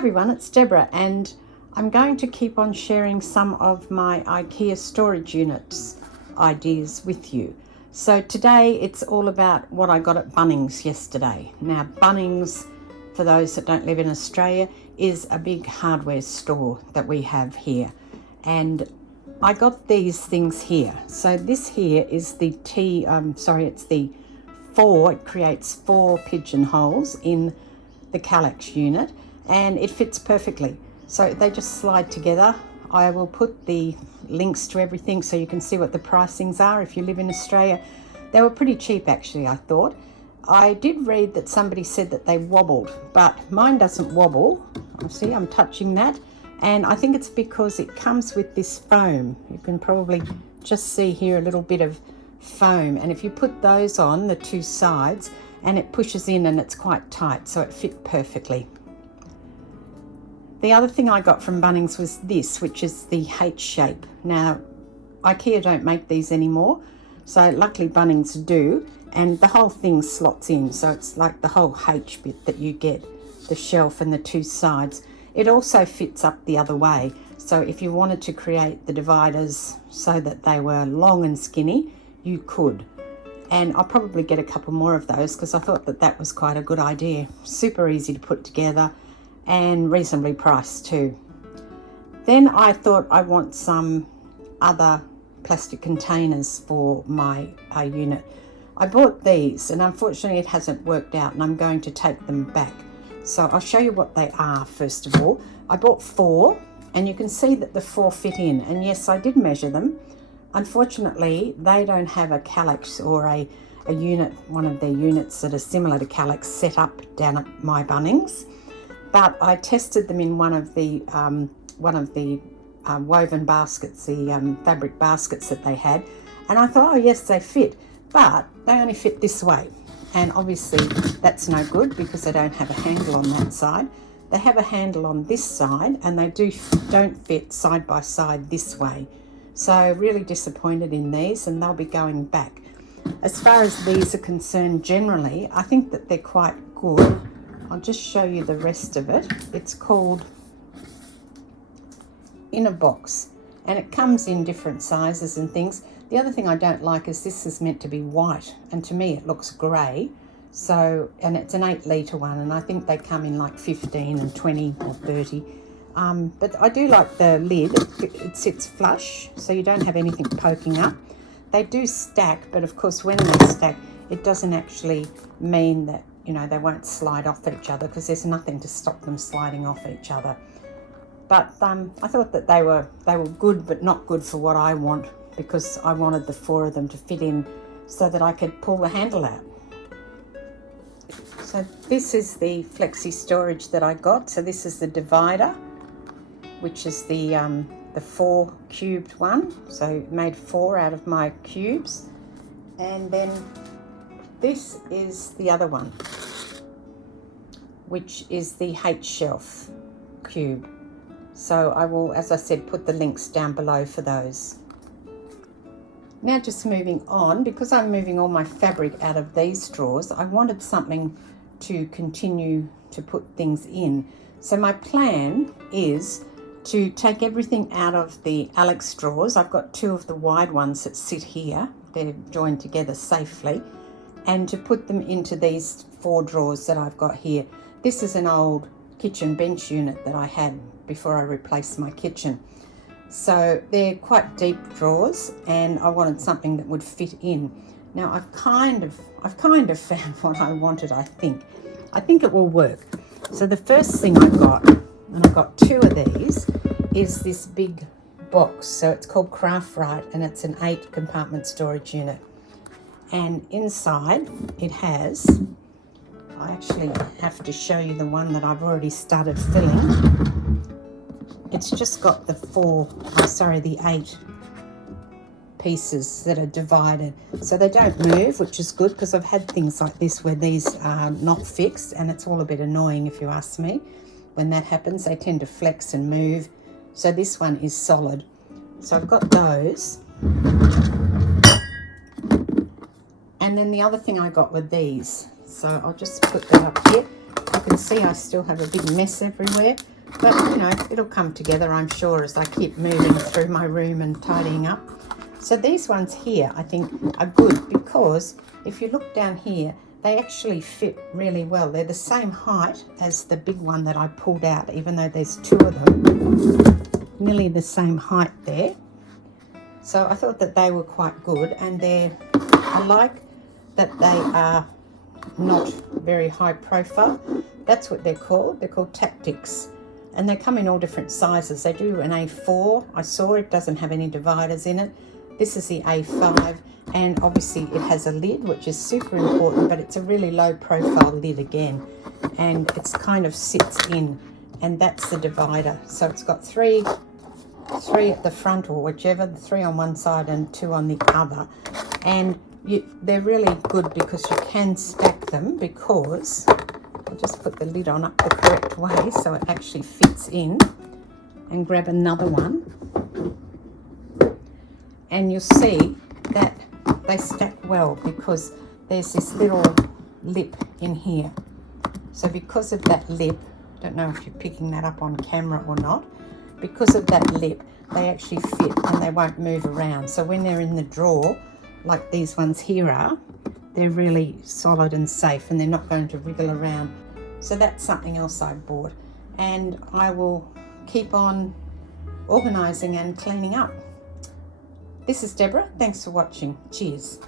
everyone, it's Deborah, and I'm going to keep on sharing some of my IKEA storage units ideas with you. So today it's all about what I got at Bunnings yesterday. Now Bunnings, for those that don't live in Australia, is a big hardware store that we have here, and I got these things here. So this here is the it's the it creates 4 pigeonholes in the Kallax unit, and it fits perfectly. So they just slide together. I will put the links to everything so you can see what the pricings are if you live in Australia. They were pretty cheap actually, I thought. I did read that somebody said that they wobbled, but mine doesn't wobble. See, I'm touching that, and I think it's because it comes with this foam. You can probably just see here a little bit of foam, and if you put those on the 2 sides, and it pushes in and it's quite tight, so it fit perfectly. The other thing I got from Bunnings was this, which is the H shape. Now IKEA don't make these anymore, so luckily Bunnings do, and the whole thing slots in, so it's like the whole H bit that you get, the shelf and the 2 sides. It also fits up the other way, so if you wanted to create the dividers so that they were long and skinny, you could. And I'll probably get a couple more of those because I thought that that was quite a good idea. Super easy to put together and reasonably priced too. Then I thought I want some other plastic containers for my unit. I bought these, and unfortunately it hasn't worked out, and I'm going to take them back. So I'll show you what they are first of all. I bought 4, and you can see that the 4 fit in, and yes, I did measure them. Unfortunately, they don't have a Kallax or a unit, one of their units that are similar to Kallax set up down at my Bunnings. But I tested them in one of the woven baskets, the fabric baskets that they had, and I thought, oh yes, they fit, but they only fit this way, and obviously that's no good because they don't have a handle on that side. They have a handle on this side, and they don't fit side by side this way. So really disappointed in these, and they'll be going back. As far as these are concerned generally, I think that they're quite good. I'll just show you the rest of it. It's called In a Box, and it comes in different sizes and things. The other thing I don't like is this is meant to be white, and to me it looks grey. So, and it's an 8-litre one, and I think they come in like 15 and 20 or 30. But I do like the lid. It sits flush, so you don't have anything poking up. They do stack, but of course when they stack, it doesn't actually mean that, you know, they won't slide off each other, because there's nothing to stop them sliding off each other. But I thought that they were good, but not good for what I want, because I wanted the 4 of them to fit in so that I could pull the handle out. So this is the flexi storage that I got. So this is the divider, which is the 4 cubed one. So made 4 out of my cubes. And then this is the other one, which is the H shelf cube. So I will, as I said, put the links down below for those. Now just moving on, because I'm moving all my fabric out of these drawers, I wanted something to continue to put things in. So my plan is to take everything out of the Alex drawers. I've got 2 of the wide ones that sit here. They're joined together safely. And to put them into these 4 drawers that I've got here. This is an old kitchen bench unit that I had before I replaced my kitchen. So they're quite deep drawers, and I wanted something that would fit in. Now I've kind of found what I wanted, I think. I think it will work. So the first thing I got, and I got 2 of these, is this big box. So it's called Craft-Rite, and it's an 8 compartment storage unit. And inside it has, I actually have to show you the one that I've already started filling. It's just got the 8 pieces that are divided. So they don't move, which is good, because I've had things like this where these are not fixed, and it's all a bit annoying if you ask me. When that happens, they tend to flex and move. So this one is solid. So I've got those. And then the other thing I got were these. So I'll just put that up here. You can see I still have a big mess everywhere, but you know, it'll come together, I'm sure, as I keep moving through my room and tidying up. So these ones here, I think, are good because if you look down here, they actually fit really well. They're the same height as the big one that I pulled out, even though there's two of them. Nearly the same height there. So I thought that they were quite good, and I like that they are not very high profile. That's what they're called. They're called Tactics. And they come in all different sizes. They do an A4. I saw it doesn't have any dividers in it. This is the A5, and obviously it has a lid, which is super important, but it's a really low profile lid again, and it's kind of sits in, and that's the divider. So it's got three at the front, or whichever, 3 on one side and 2 on the other. And they're really good because you can stack them, because I'll just put the lid on up the correct way so it actually fits in, and grab another one. And you'll see that they stack well because there's this little lip in here. So because of that lip, I don't know if you're picking that up on camera or not, because of that lip, they actually fit and they won't move around. So when they're in the drawer, like these ones here are, they're really solid and safe, and they're not going to wriggle around. So that's something else I bought, and I will keep on organising and cleaning up. This is Deborah. Thanks for watching. Cheers.